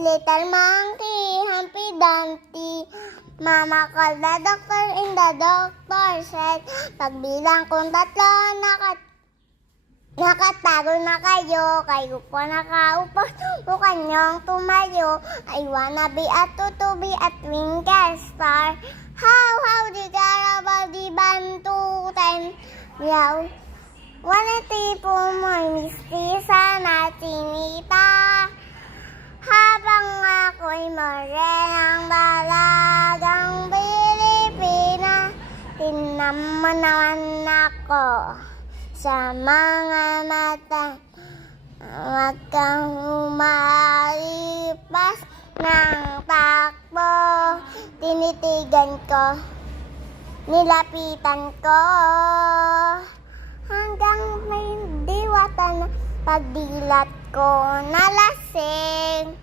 little monkey, Humpty Dumpty. Mama called the doctor and the doctor said, pagbilang kong 3, nakatago na kayo po nakaupo, bukan niyong tumayo. I wanna be a to be a twinkle star. How di Garibaldi bantutan. Yaw, waniti po mo'y mistisa na tinita. Habang ako'y marenang balagang Pilipina, tinaman naman ako sa mga mata. Huwag kang umalipas ng takbo. Tinitigan ko, nilapitan ko, hanggang may diwata na pagdilat ko nalasing.